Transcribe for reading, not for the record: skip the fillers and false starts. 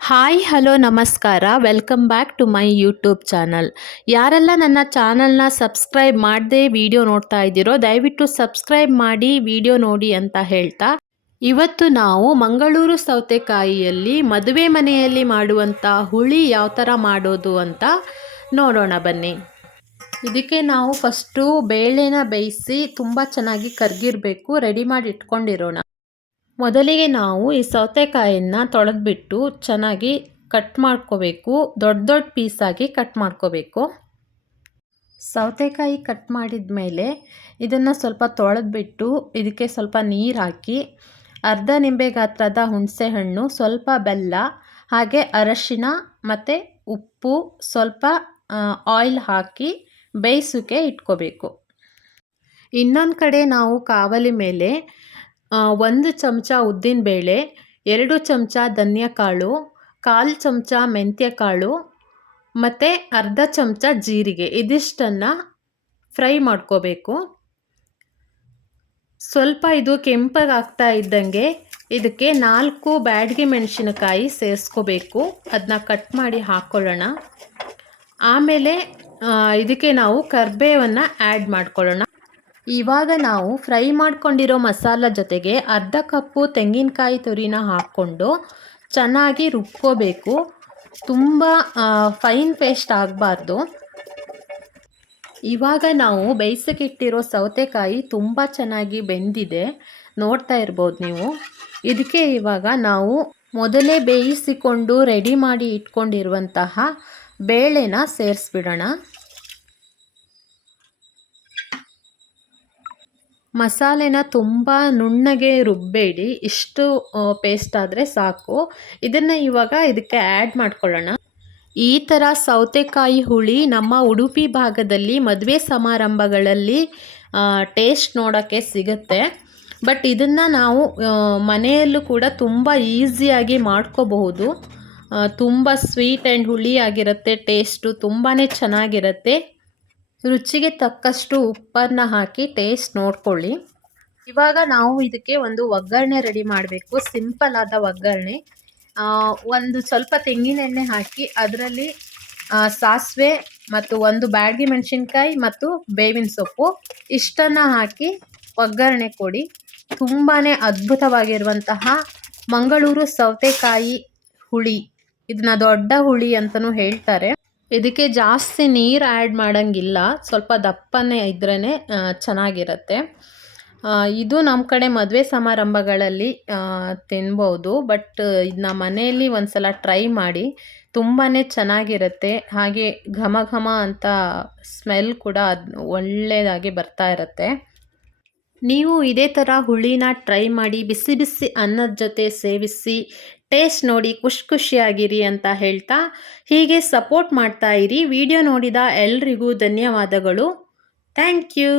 Hi hello ನಮಸ್ಕಾರ welcome back to my YouTube channel. ಯಾರೆಲ್ಲ ನನ್ನ ಚಾನಲ್ನ ಸಬ್ಸ್ಕ್ರೈಬ್ ಮಾಡದೆ ವಿಡಿಯೋ ನೋಡ್ತಾ ಇದ್ದೀರೋ ದಯವಿಟ್ಟು ಸಬ್ಸ್ಕ್ರೈಬ್ ಮಾಡಿ ವಿಡಿಯೋ ನೋಡಿ ಅಂತ ಹೇಳ್ತಾ, ಇವತ್ತು ನಾವು ಮಂಗಳೂರು ಸೌತೆಕಾಯಿಯಲ್ಲಿ ಮದುವೆ ಮನೆಯಲ್ಲಿ ಮಾಡುವಂಥ ಹುಳಿ ಯಾವ ಥರ ಮಾಡೋದು ಅಂತ ನೋಡೋಣ ಬನ್ನಿ. ಇದಕ್ಕೆ ನಾವು ಫಸ್ಟು ಬೇಳೆನ ಬೇಯಿಸಿ ತುಂಬ ಚೆನ್ನಾಗಿ ಕರ್ಗಿರಬೇಕು, ರೆಡಿ ಮಾಡಿ ಇಟ್ಕೊಂಡಿರೋಣ. ಮೊದಲಿಗೆ ನಾವು ಈ ಸೌತೆಕಾಯಿಯನ್ನು ತೊಳೆದ್ಬಿಟ್ಟು ಚೆನ್ನಾಗಿ ಕಟ್ ಮಾಡ್ಕೋಬೇಕು. ದೊಡ್ಡ ದೊಡ್ಡ ಪೀಸಾಗಿ ಕಟ್ ಮಾಡ್ಕೋಬೇಕು. ಸೌತೆಕಾಯಿ ಕಟ್ ಮಾಡಿದ ಮೇಲೆ ಇದನ್ನು ಸ್ವಲ್ಪ ತೊಳೆದ್ಬಿಟ್ಟು ಇದಕ್ಕೆ ಸ್ವಲ್ಪ ನೀರು ಹಾಕಿ ಅರ್ಧ ನಿಂಬೆ ಗಾತ್ರದ ಹುಣಸೆ ಹಣ್ಣು, ಸ್ವಲ್ಪ ಬೆಲ್ಲ, ಹಾಗೆ ಅರಶಿನ ಮತ್ತು ಉಪ್ಪು, ಸ್ವಲ್ಪ ಆಯಿಲ್ ಹಾಕಿ ಬೇಯಿಸೋಕ್ಕೆ ಇಟ್ಕೋಬೇಕು. ಇನ್ನೊಂದು ಕಡೆ ನಾವು ಕಾವಲಿ ಮೇಲೆ 1 ಚಮಚ ಉದ್ದಿನಬೇಳೆ, 2 ಚಮಚ ಧನಿಯಾಕಾಳು, 1/4 ಚಮಚ ಮೆಂತ್ಯಕಾಳು ಮತ್ತು ಅರ್ಧ ಚಮಚ ಜೀರಿಗೆ ಇದಿಷ್ಟನ್ನು ಫ್ರೈ ಮಾಡ್ಕೋಬೇಕು. ಸ್ವಲ್ಪ ಇದು ಕೆಂಪಗಾಗ್ತಾ ಇದ್ದಂಗೆ ಇದಕ್ಕೆ 4 ಬ್ಯಾಡಗಿ ಮೆಣಸಿನಕಾಯಿ ಸೇರಿಸ್ಕೋಬೇಕು. ಅದನ್ನ ಕಟ್ ಮಾಡಿ ಹಾಕ್ಕೊಳ್ಳೋಣ. ಆಮೇಲೆ ಇದಕ್ಕೆ ನಾವು ಕರಿಬೇವನ್ನು ಆ್ಯಡ್ ಮಾಡ್ಕೊಳ್ಳೋಣ. ಇವಾಗ ನಾವು ಫ್ರೈ ಮಾಡ್ಕೊಂಡಿರೋ ಮಸಾಲ ಜೊತೆಗೆ ಅರ್ಧ ಕಪ್ಪು ತೆಂಗಿನಕಾಯಿ ತುರಿನ ಹಾಕ್ಕೊಂಡು ಚೆನ್ನಾಗಿ ರುಬ್ಕೋಬೇಕು. ತುಂಬ ಫೈನ್ ಪೇಸ್ಟ್ ಆಗಬಾರ್ದು. ಇವಾಗ ನಾವು ಬೇಯಿಸಕ್ಕಿಟ್ಟಿರೋ ಸೌತೆಕಾಯಿ ತುಂಬ ಚೆನ್ನಾಗಿ ಬೆಂದಿದೆ, ನೋಡ್ತಾ ಇರ್ಬೋದು ನೀವು. ಇದಕ್ಕೆ ಇವಾಗ ನಾವು ಮೊದಲೇ ಬೇಯಿಸಿಕೊಂಡು ರೆಡಿ ಮಾಡಿ ಇಟ್ಕೊಂಡಿರುವಂತಹ ಬೇಳೆನ ಸೇರಿಸ್ಬಿಡೋಣ. ಮಸಾಲೆನ ತುಂಬ ನುಣ್ಣಗೆ ರುಬ್ಬೇಡಿ, ಇಷ್ಟು ಪೇಸ್ಟ್ ಆದರೆ ಸಾಕು. ಇದನ್ನು ಇವಾಗ ಇದಕ್ಕೆ ಆ್ಯಡ್ ಮಾಡ್ಕೊಳ್ಳೋಣ. ಈ ಥರ ಸೌತೆಕಾಯಿ ಹುಳಿ ನಮ್ಮ ಉಡುಪಿ ಭಾಗದಲ್ಲಿ ಮದುವೆ ಸಮಾರಂಭಗಳಲ್ಲಿ ಟೇಸ್ಟ್ ನೋಡೋಕ್ಕೆ ಸಿಗುತ್ತೆ. ಬಟ್ ಇದನ್ನು ನಾವು ಮನೆಯಲ್ಲೂ ಕೂಡ ತುಂಬ ಈಸಿಯಾಗಿ ಮಾಡ್ಕೋಬಹುದು. ತುಂಬ ಸ್ವೀಟ್ ಆ್ಯಂಡ್ ಹುಳಿ ಆಗಿರುತ್ತೆ, ಟೇಸ್ಟು ತುಂಬಾ ಚೆನ್ನಾಗಿರುತ್ತೆ. ರುಚಿಗೆ ತಕ್ಕಷ್ಟು ಉಪ್ಪನ್ನು ಹಾಕಿ ಟೇಸ್ಟ್ ನೋಡ್ಕೊಳ್ಳಿ. ಇವಾಗ ನಾವು ಇದಕ್ಕೆ ಒಂದು ಒಗ್ಗರಣೆ ರೆಡಿ ಮಾಡಬೇಕು. ಸಿಂಪಲ್ ಆದ ಒಗ್ಗರಣೆ. ಒಂದು ಸ್ವಲ್ಪ ತೆಂಗಿನೆಣ್ಣೆ ಹಾಕಿ ಅದರಲ್ಲಿ ಸಾಸಿವೆ ಮತ್ತು 1 ಬ್ಯಾಡಗಿ ಮೆಣಸಿನ್ಕಾಯಿ ಮತ್ತು ಬೇವಿನ ಸೊಪ್ಪು ಇಷ್ಟನ್ನು ಹಾಕಿ ಒಗ್ಗರಣೆ ಕೊಡಿ. ತುಂಬಾ ಅದ್ಭುತವಾಗಿರುವಂತಹ ಮಂಗಳೂರು ಸೌತೆಕಾಯಿ ಹುಳಿ, ಇದನ್ನ ದೊಡ್ಡ ಹುಳಿ ಅಂತಲೂ ಹೇಳ್ತಾರೆ. ಇದಕ್ಕೆ ಜಾಸ್ತಿ ನೀರು ಆ್ಯಡ್ ಮಾಡೋಂಗಿಲ್ಲ, ಸ್ವಲ್ಪ ದಪ್ಪನೇ ಇದ್ರೇ ಚೆನ್ನಾಗಿರುತ್ತೆ. ಇದು ನಮ್ಮ ಕಡೆ ಮದುವೆ ಸಮಾರಂಭಗಳಲ್ಲಿ ತಿನ್ಬೋದು. ಬಟ್ ಇದನ್ನ ಮನೆಯಲ್ಲಿ ಒಂದು ಸಲ ಟ್ರೈ ಮಾಡಿ, ತುಂಬಾ ಚೆನ್ನಾಗಿರುತ್ತೆ. ಹಾಗೆ ಘಮ ಘಮ ಅಂತ ಸ್ಮೆಲ್ ಕೂಡ ಒಳ್ಳೆಯದಾಗಿ ಬರ್ತಾ ಇರುತ್ತೆ. ನೀವು ಇದೇ ಥರ ಹುಳಿನ ಟ್ರೈ ಮಾಡಿ ಬಿಸಿ ಬಿಸಿ ಅನ್ನದ ಜೊತೆ ಸೇವಿಸಿ ಟೇಸ್ಟ್ ನೋಡಿ ಖುಷಿಯಾಗಿರಿ ಅಂತ ಹೇಳ್ತಾ, ಹೀಗೆ ಸಪೋರ್ಟ್ ಮಾಡ್ತಾ ಇರಿ. ವಿಡಿಯೋ ನೋಡಿದ ಎಲ್ರಿಗೂ ಧನ್ಯವಾದಗಳು. Thank you.